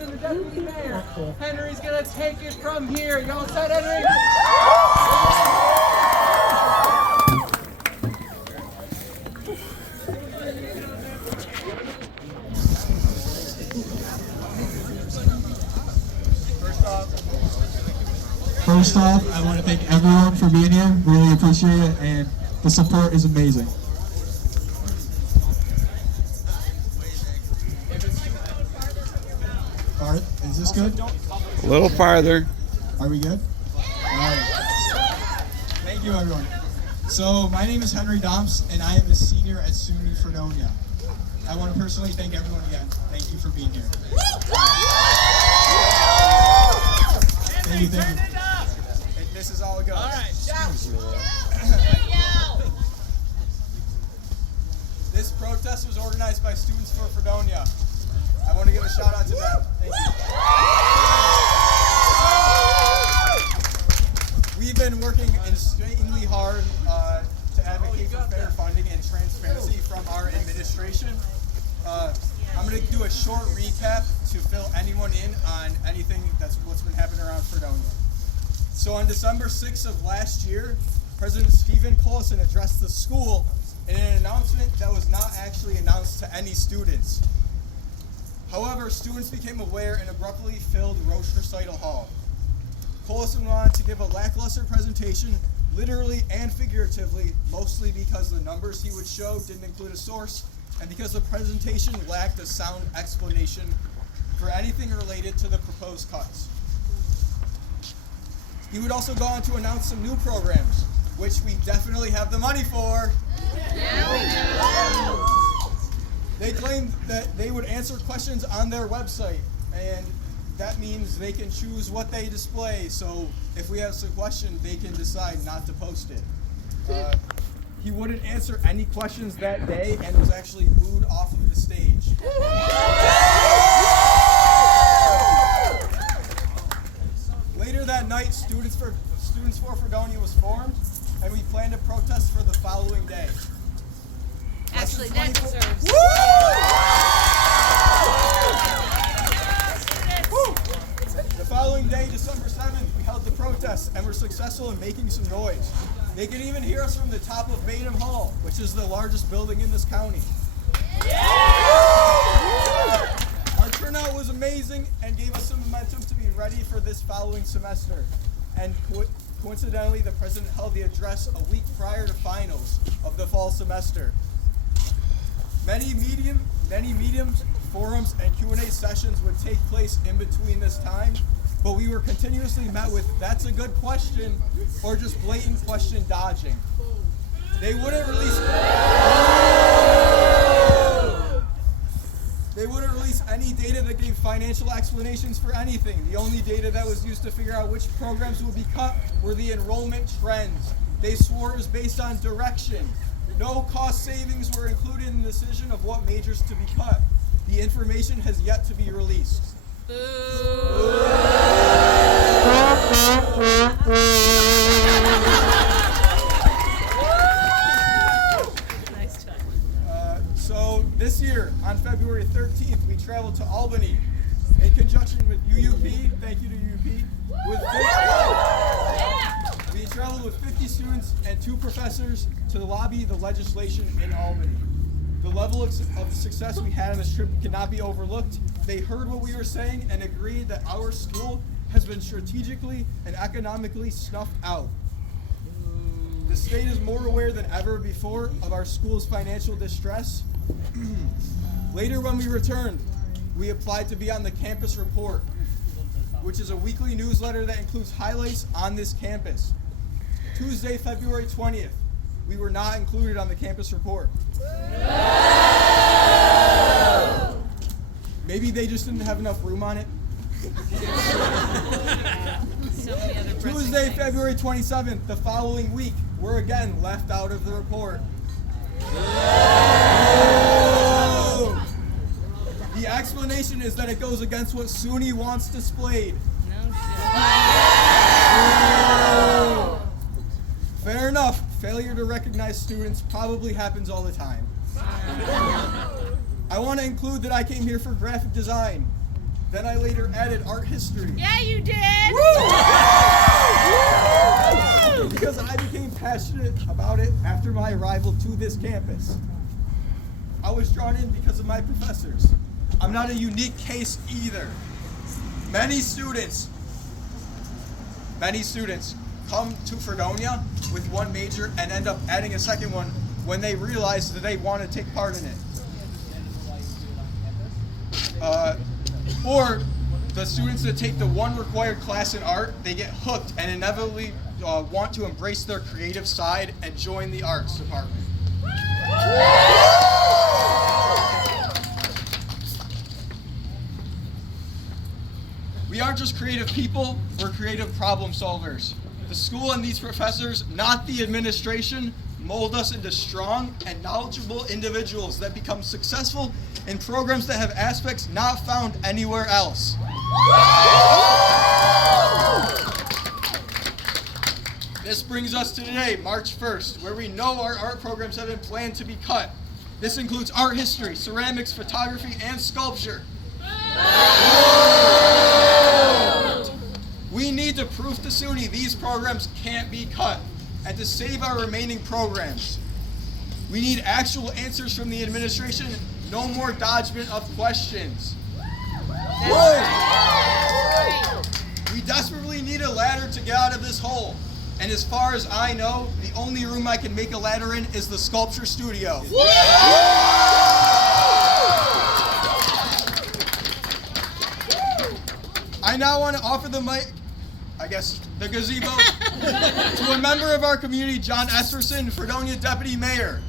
President and Deputy Mayor. Henry's gonna take it from here. Y'all set, Henry? First off, I want to thank everyone for being here. Really appreciate it, and the support is amazing. All right, is this good? A little farther. Are we good? All right. Thank you, everyone. So, my name is Henry Domps, and I am a senior at SUNY Fredonia. I want to personally thank everyone again. Thank you for being here. Thank you, thank you. This is all it goes. All right. This protest was organized by Students for Fredonia. I want to give a shout out to them. Thank you. We've been working insanely hard to advocate for fair funding and transparency from our administration. I'm going to do a short recap to fill anyone in on anything what's been happening around Fredonia. So on December 6th of last year, President Stephen Colson addressed the school in an announcement that was not actually announced to any students. However, students became aware and abruptly filled Roche Recital Hall. Colson went on to give a lackluster presentation, literally and figuratively, mostly because the numbers he would show didn't include a source, and because the presentation lacked a sound explanation for anything related to the proposed cuts. He would also go on to announce some new programs, which we definitely have the money for. They claimed that they would answer questions on their website, and that means they can choose what they display. So if we have some question, they can decide not to post it. He wouldn't answer any questions that day and was actually booed off of the stage. Later that night, Students for Fredonia was formed, and we planned to protest for the following day. Actually, that deserves. The following day, December 7th, we held the protest and were successful in making some noise. They could even hear us from the top of Bainham Hall, which is the largest building in this county. Our turnout was amazing and gave us some momentum to be ready for this following semester. And coincidentally, the president held the address a week prior to finals of the fall semester. Many mediums, forums, and Q&A sessions would take place in between this time, but we were continuously met with, "That's a good question," or just blatant question dodging. They wouldn't release any data that gave financial explanations for anything. The only data that was used to figure out which programs would be cut were the enrollment trends. They swore it was based on direction. No cost savings were included in the decision of what majors to be cut. The information has yet to be released. So this year, on February 13th, we traveled to Albany in conjunction with UUP. Thank you to UUP. We traveled with 50 students and 2 professors to lobby the legislation in Albany. The level of success we had on this trip cannot be overlooked. They heard what we were saying and agreed that our school has been strategically and economically snuffed out. The state is more aware than ever before of our school's financial distress. Later, when we returned, we applied to be on the Campus Report, which is a weekly newsletter that includes highlights on this campus. Tuesday, February 20th, we were not included on the Campus Report. Maybe they just didn't have enough room on it. Tuesday, February 27th, the following week, we're again left out of the report. The explanation is that it goes against what SUNY wants displayed. Fair enough. Failure to recognize students probably happens all the time. I want to include that I came here for graphic design. Then I later added art history. Yeah, you did. Because I became passionate about it after my arrival to this campus. I was drawn in because of my professors. I'm not a unique case either. Many students come to Fredonia with one major and end up adding a second one when they realize that they want to take part in it. Or the students that take the one required class in art, they get hooked and inevitably want to embrace their creative side and join the arts department. We aren't just creative people, we're creative problem solvers. The school and these professors, not the administration, mold us into strong and knowledgeable individuals that become successful in programs that have aspects not found anywhere else. This brings us to today, March 1st, where we know our art programs have been planned to be cut. This includes art history, ceramics, photography, and sculpture. We need to prove to SUNY these programs can't be cut. And to save our remaining programs, we need actual answers from the administration. No more dodgement of questions. We desperately need a ladder to get out of this hole. And as far as I know, the only room I can make a ladder in is the sculpture studio. I now want to offer the mic, the gazebo, to a member of our community, John Esperson, Fredonia Deputy Mayor.